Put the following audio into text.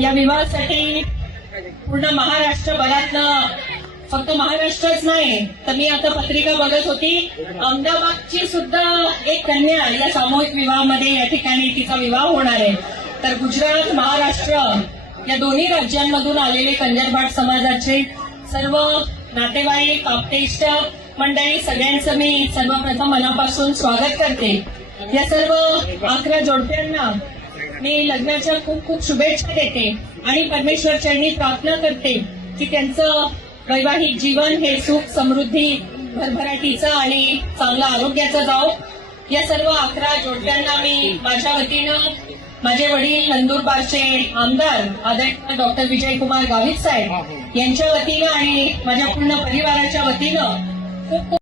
या विवाहासाठी पूर्ण महाराष्ट्रभरातनं, फक्त महाराष्ट्रच नाही तर मी आता पत्रिका बघत होती, अहमदाबादची सुद्धा एक कन्या या सामूहिक विवाहामध्ये या ठिकाणी तिचा विवाह होणार आहे. तर गुजरात, महाराष्ट्र या दोन्ही राज्यांमधून आलेले कंजरभाट समाजाचे सर्व नातेवाईक, आप्तेष्ट मंडळी सगळ्यांचं मी सर्वप्रथम मनापासून स्वागत करते. या सर्व 11 जोडप्यांना मी लग्नाच्या खूप खूप शुभेच्छा देते आणि परमेश्वर चरणी प्रार्थना करते की त्यांचं वैवाहिक जीवन हे सुख, समृद्धी, भरभराटीचं आणि चांगलं आरोग्याचं जावो. या सर्व 11 जोडप्यांना मी माझ्या वतीनं, माझे वडील नंदुरबारचे आमदार आदरणीय डॉक्टर विजयकुमार गावित साहेब यांच्या वतीनं आणि माझ्या पूर्ण परिवाराच्या वतीनं खूप